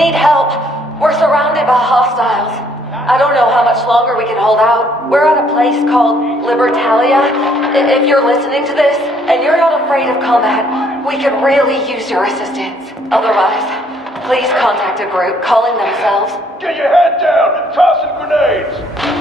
need help. We're surrounded by hostiles. I don't know how much longer we can hold out. We're at a place called Libertalia. If you're listening to this, and you're not afraid of combat, we could really use your assistance. Otherwise, please contact a group calling themselves... Get your head down! Tossing grenades!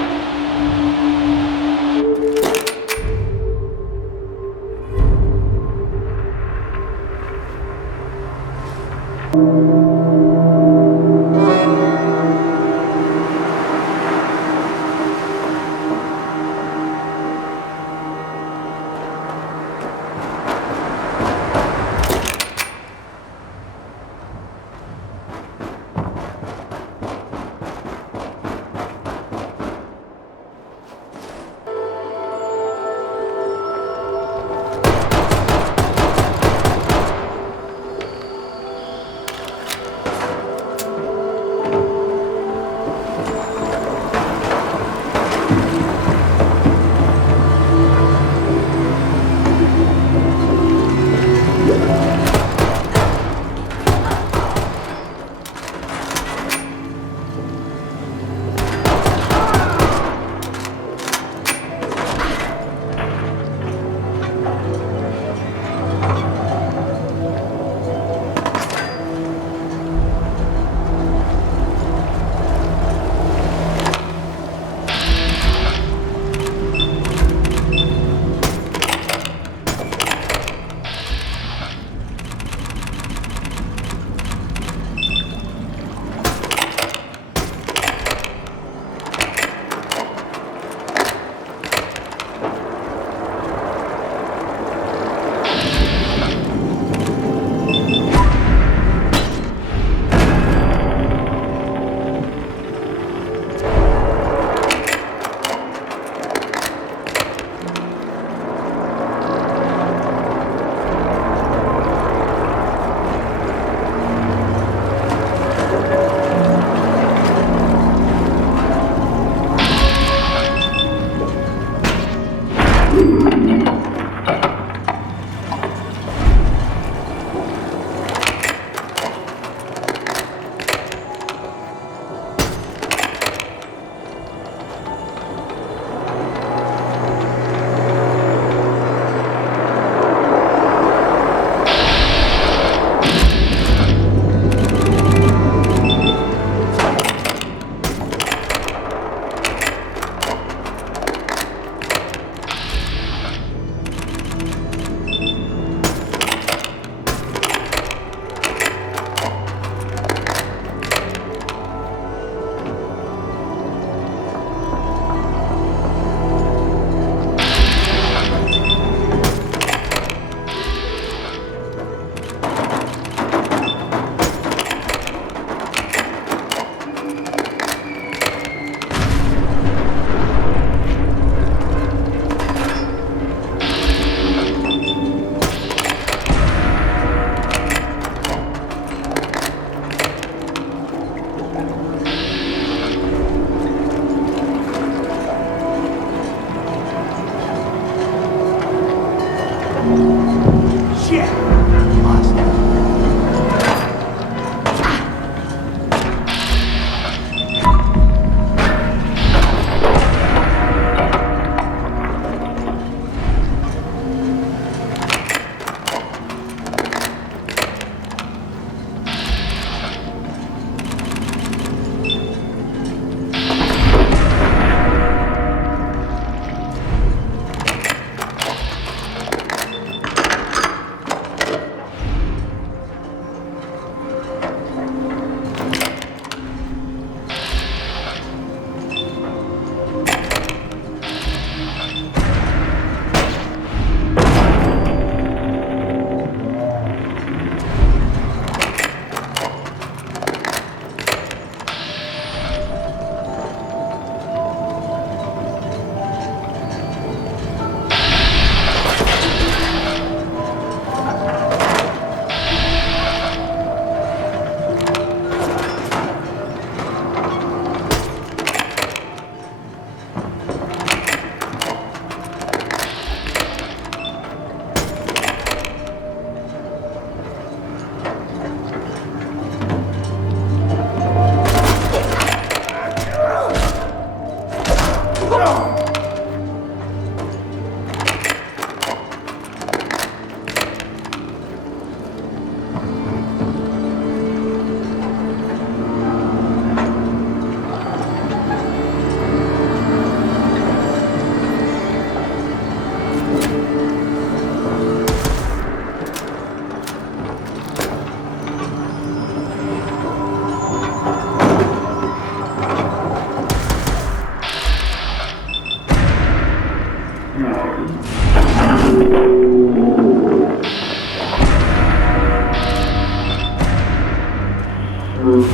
About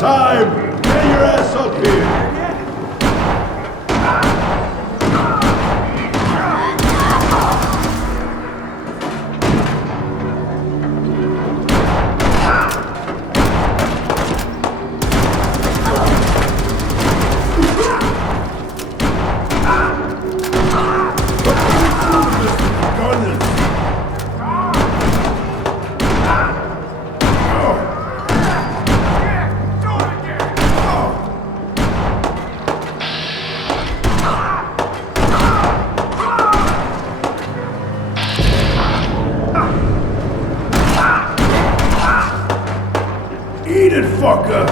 time! Get your ass up here! Eat it, fucker!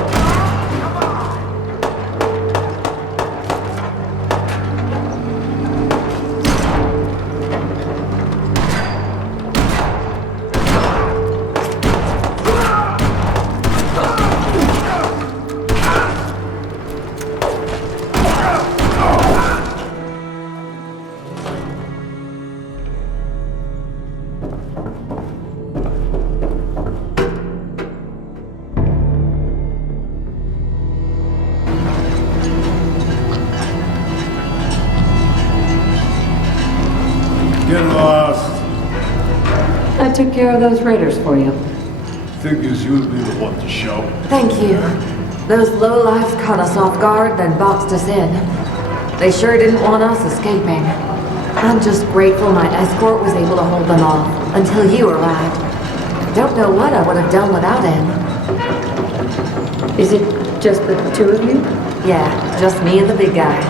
Get lost. I took care of those raiders for you. Figures you'd be the one to show. Thank you. Those lowlifes caught us off guard, then boxed us in. They sure didn't want us escaping. I'm just grateful my escort was able to hold them off until you arrived. Don't know what I would have done without him. Is it just the two of you? Yeah, just me and the big guy.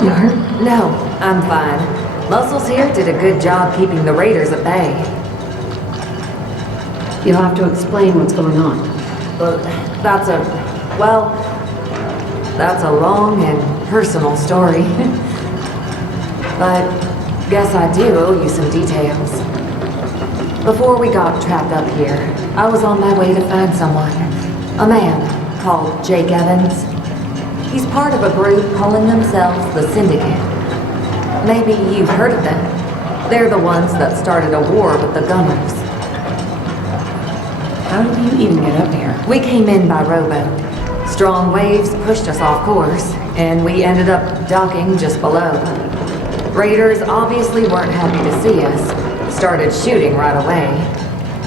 You hurt? No, I'm fine. Muscles here did a good job keeping the raiders at bay. You'll have to explain what's going on. But that's a long and personal story. But guess I do owe you some details. Before we got trapped up here, I was on my way to find someone. A man called Jake Evans. He's part of a group calling themselves the Syndicate. Maybe you've heard of them. They're the ones that started a war with the Gunners. How did you even get up here? We came in by rowboat. Strong waves pushed us off course, and we ended up docking just below. Raiders obviously weren't happy to see us. Started shooting right away.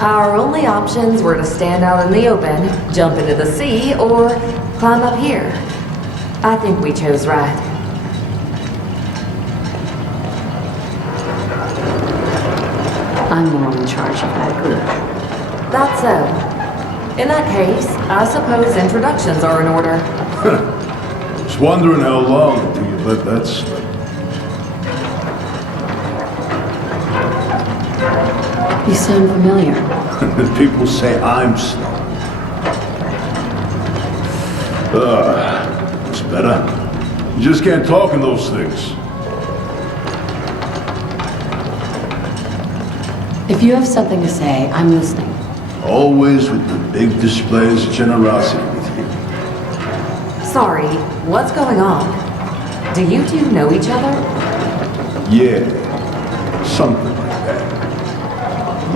Our only options were to stand out in the open, jump into the sea, or climb up here. I think we chose right. I'm the one in charge of that group. That's so. In that case, I suppose introductions are in order. Just wondering how long until you let that slip. You sound familiar. People say I'm slow. It's better. You just can't talk in those things. If you have something to say, I'm listening. Always with the big displays of generosity with you. Sorry, what's going on? Do you two know each other? Yeah, something like that.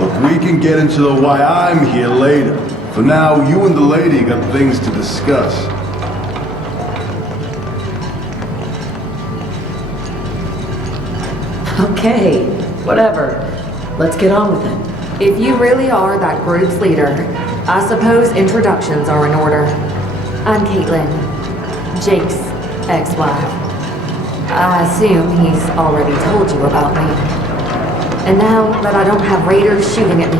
Look, we can get into the why I'm here later. For now, you and the lady got things to discuss. Okay, whatever. Let's get on with it. If you really are that group's leader, I suppose introductions are in order. I'm Caitlin, Jake's ex-wife. I assume he's already told you about me. And now that I don't have raiders shooting at me,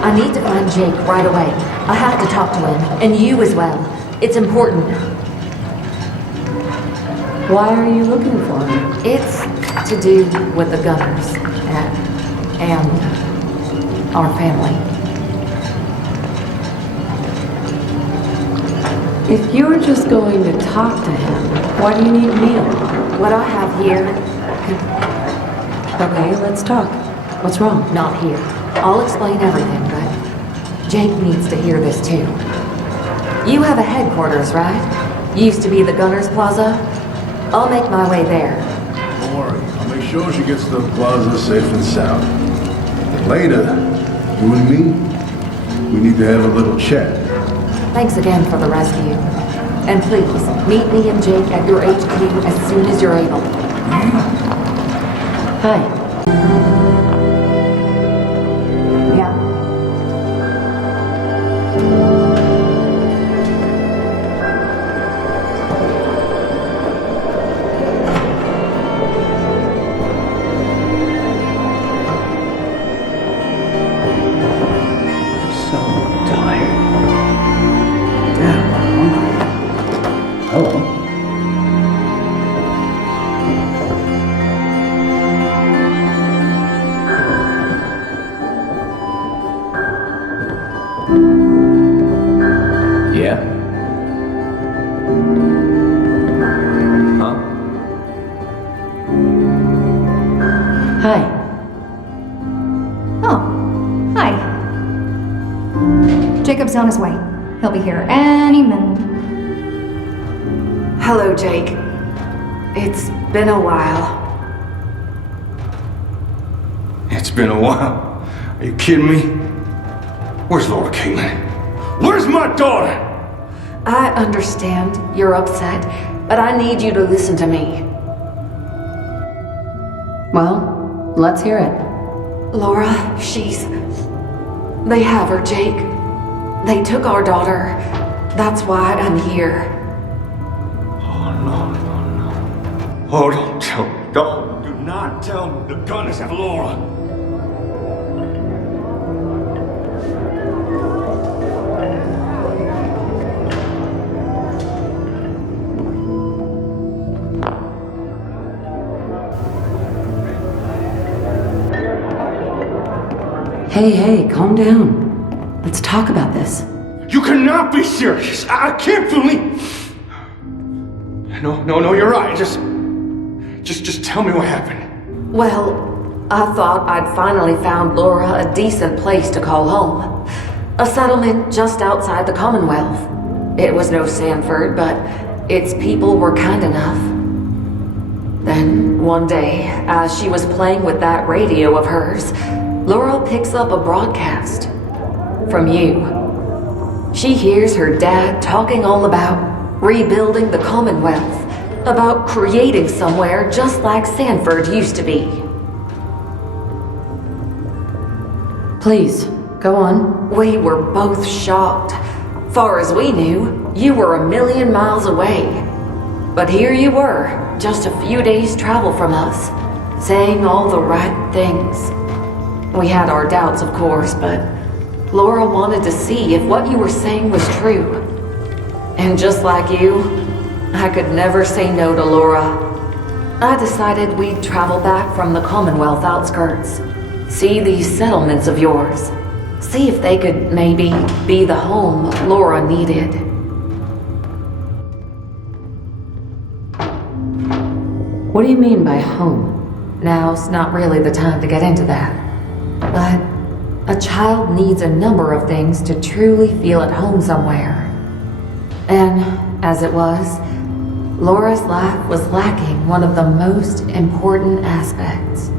I need to find Jake right away. I have to talk to him, and you as well. It's important. Why are you looking for him? It's to do with the Gunners and our family. If you're just going to talk to him, Why do you need a meal? What I have here, Okay, let's talk. What's wrong? not here. I'll explain everything, but Jake needs to hear this too. You have a headquarters, right? Used to be the Gunners Plaza? I'll make my way there. Don't worry, I'll make sure she gets to the plaza safe and sound. But later, you and me, we need to have a little chat. Thanks again for the rescue. And please, meet me and Jake at your HQ as soon as you're able. Hi. Yeah. So tired. Damn, I'm hungry. Hello. Yeah? Huh? Hi. Oh, hi. Jacob's on his way. He'll be here any minute. Hello, Jake. It's been a while. It's been a while. Are you kidding me? Where's Laura Caitlin? Where's my daughter? I understand you're upset, but I need you to listen to me. Well, let's hear it. Laura, They have her, Jake. They took our daughter. That's why I'm here. Oh, no. Oh, do not tell me the Gunners have Laura. Hey, calm down. Let's talk about this. You cannot be serious. I can't believe. No, you're right. Just tell me what happened. Well, I thought I'd finally found Laura a decent place to call home. A settlement just outside the Commonwealth. It was no Sanford, but its people were kind enough. Then, one day, as she was playing with that radio of hers, Laura picks up a broadcast. From you. She hears her dad talking all about rebuilding the Commonwealth, about creating somewhere just like Sanford used to be. Please, go on. We were both shocked. Far as we knew, you were 1,000,000 miles away. But here you were, just a few days' travel from us, saying all the right things. We had our doubts, of course, but Laura wanted to see if what you were saying was true. And just like you, I could never say no to Laura. I decided we'd travel back from the Commonwealth outskirts, see these settlements of yours, see if they could maybe be the home Laura needed. What do you mean by home? Now's not really the time to get into that. But a child needs a number of things to truly feel at home somewhere. And, as it was, Laura's life was lacking one of the most important aspects.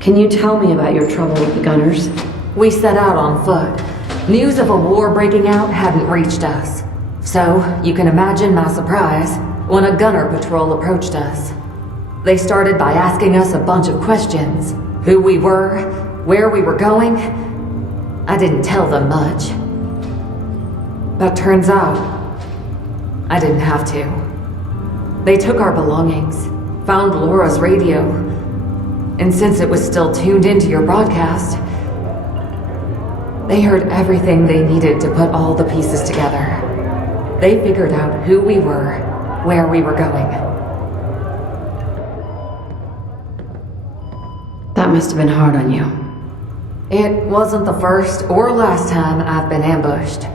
Can you tell me about your trouble with the Gunners? We set out on foot. News of a war breaking out hadn't reached us. So, you can imagine my surprise when a gunner patrol approached us. They started by asking us a bunch of questions. Who we were, where we were going. I didn't tell them much. But turns out, I didn't have to. They took our belongings, found Laura's radio, and since it was still tuned into your broadcast, they heard everything they needed to put all the pieces together. They figured out who we were, where we were going. That must have been hard on you. It wasn't the first or last time I've been ambushed.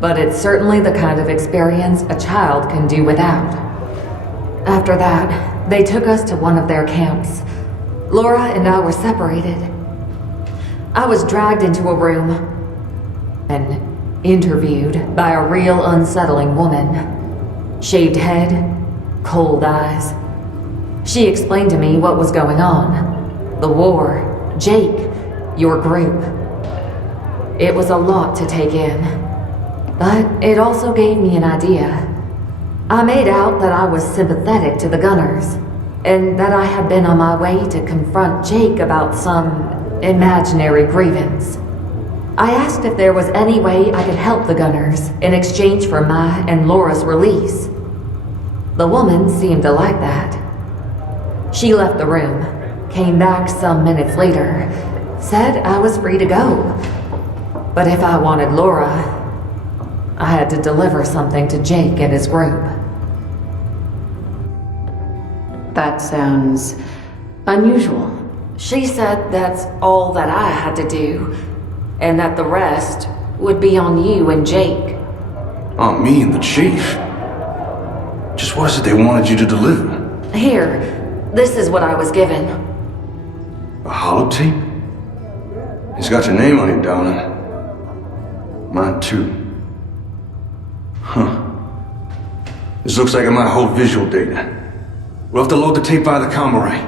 but it's certainly the kind of experience a child can do without. After that, they took us to one of their camps. Laura and I were separated. I was dragged into a room and interviewed by a real unsettling woman. Shaved head, cold eyes. She explained to me what was going on. The war, Jake, your group. It was a lot to take in, but it also gave me an idea. I made out that I was sympathetic to the Gunners, and that I had been on my way to confront Jake about some imaginary grievance. I asked if there was any way I could help the Gunners in exchange for my and Laura's release. The woman seemed to like that. She left the room, came back some minutes later, said I was free to go. But if I wanted Laura, I had to deliver something to Jake and his group. That sounds unusual. She said that's all that I had to do, and that the rest would be on you and Jake. On me and the chief? Just what is it they wanted you to deliver? Here, this is what I was given. A holotape? It's got your name on it, darling. Mine too. Huh. This looks like it might hold visual data. We'll have to load the tape via the comm array.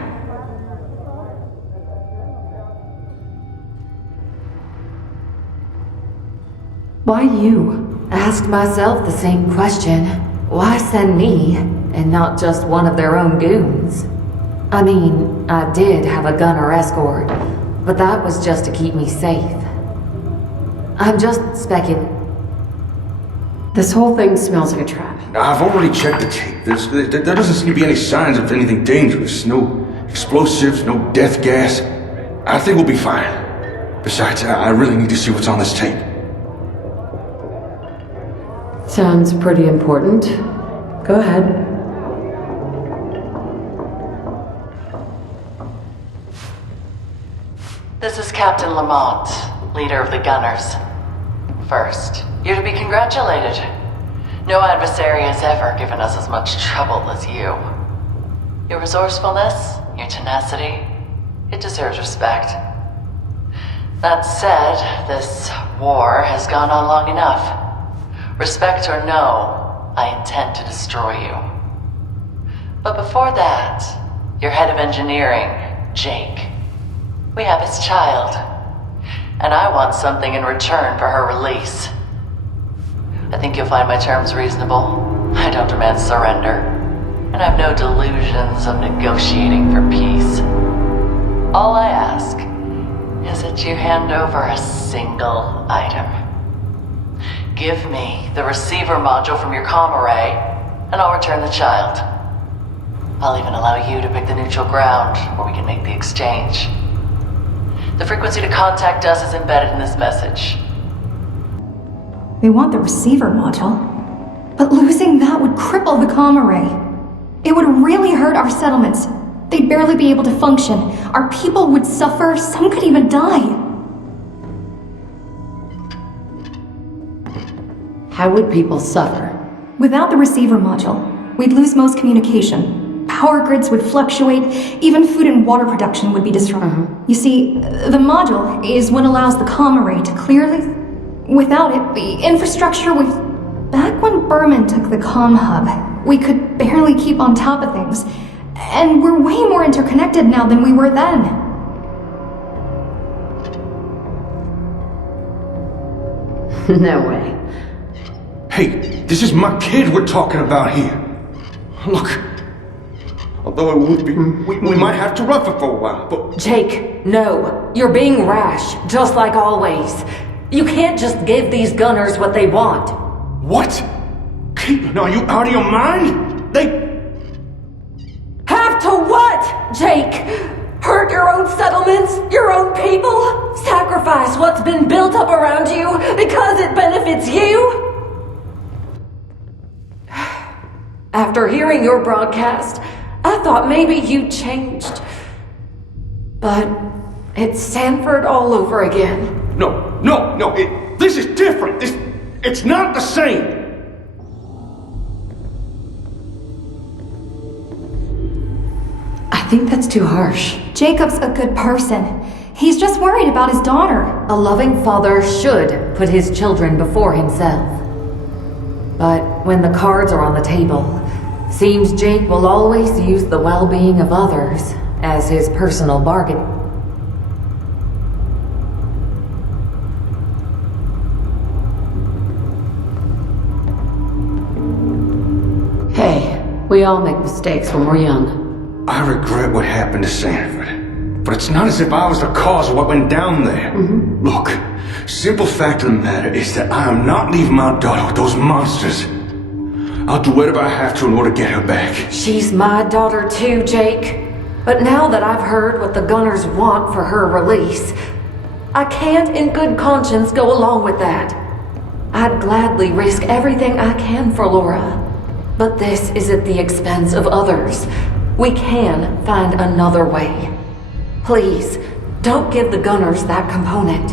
Why you? Asked myself the same question. Why send me, and not just one of their own goons? I mean, I did have a gunner escort, but that was just to keep me safe. I'm just speculating. This whole thing smells like a trap. Now, I've already checked the tape. There doesn't seem to be any signs of anything dangerous. No explosives, no death gas. I think we'll be fine. Besides, I really need to see what's on this tape. Sounds pretty important. Go ahead. This is Captain Lamont, leader of the Gunners. First, you're to be congratulated. No adversary has ever given us as much trouble as you. Your resourcefulness, your tenacity, it deserves respect. That said, this war has gone on long enough. Respect or no, I intend to destroy you. But before that, your head of engineering, Jake. We have his child, and I want something in return for her release. I think you'll find my terms reasonable. I don't demand surrender, and I have no delusions of negotiating for peace. All I ask is that you hand over a single item. Give me the receiver module from your comm array, and I'll return the child. I'll even allow you to pick the neutral ground where we can make the exchange. The frequency to contact us is embedded in this message. They want the receiver module. But losing that would cripple the comm array. It would really hurt our settlements. They'd barely be able to function. Our people would suffer. Some could even die. How would people suffer? Without the receiver module, we'd lose most communication. Power grids would fluctuate. Even food and water production would be disrupted. You see, the module is what allows the comm array to clearly... Without it, the infrastructure would... Back when Berman took the comm hub, we could barely keep on top of things. And we're way more interconnected now than we were then. No way. Hey, this is my kid we're talking about here. Look, although it would be, we might have to rough it for a while, but... Jake, no. You're being rash, just like always. You can't just give these Gunners what they want. What? Caitlin, are you out of your mind? They... Have to what, Jake? Hurt your own settlements? Your own people? Sacrifice what's been built up around you because it benefits you? After hearing your broadcast, I thought maybe you'd changed. But it's Sanford all over again. No, this is different. It's not the same! I think that's too harsh. Jacob's a good person. He's just worried about his daughter. A loving father should put his children before himself. But when the cards are on the table, seems Jake will always use the well-being of others as his personal bargain. Hey, we all make mistakes when we're young. I regret what happened to Sanford, but it's not as if I was the cause of what went down there. Look, simple fact of the matter is that I am not leaving my daughter with those monsters. I'll do whatever I have to in order to get her back. She's my daughter too, Jake. But now that I've heard what the Gunners want for her release, I can't in good conscience go along with that. I'd gladly risk everything I can for Laura, but this is at the expense of others. We can find another way. Please, don't give the Gunners that component.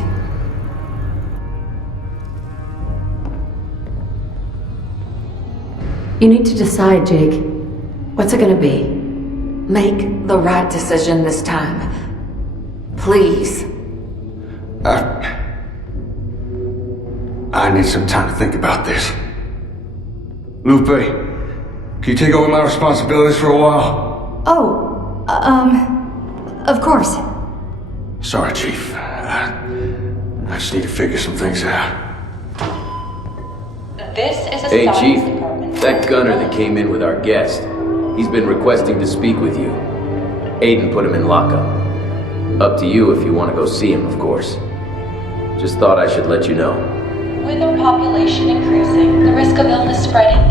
You need to decide, Jake. What's it gonna be? Make the right decision this time. Please. I need some time to think about this. Lupe, can you take over my responsibilities for a while? Oh, of course. Sorry, Chief. I just need to figure some things out. This is a Hey, science Chief. department. That gunner that came in with our guest, he's been requesting to speak with you. Aiden put him in lockup. Up to you if you want to go see him, of course. Just thought I should let you know. With our population increasing, the risk of illness spreading